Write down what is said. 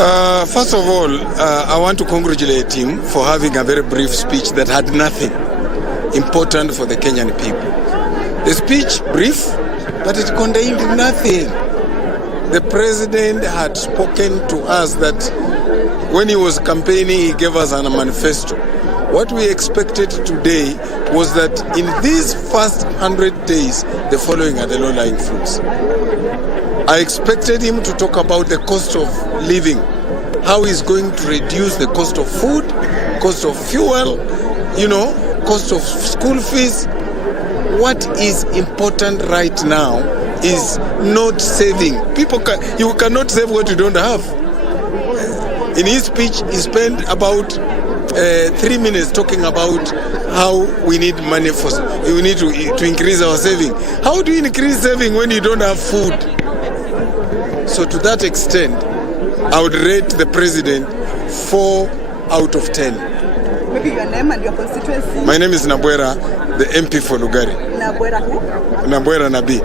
First of all, I want to congratulate him for having a very brief speech that had nothing important for the Kenyan people. The speech brief, but it contained nothing. The president had spoken to us that when he was campaigning, he gave us a manifesto. What we expected today was that in these first 100 days, the following are the low-lying fruits. I expected him to talk about the cost of living, how he's going to reduce the cost of food, cost of fuel, cost of school fees. What is important right now is not saving. You cannot save what you don't have. In his speech, he spent about 3 minutes talking about how we need money we need to increase our saving. How do you increase saving when you don't have food? So to that extent, I would rate the president 4 out of 10. Maybe your name and your constituency? My name is Nabwera, the MP for Lugari. Nabwera who? Nabwera Nabi.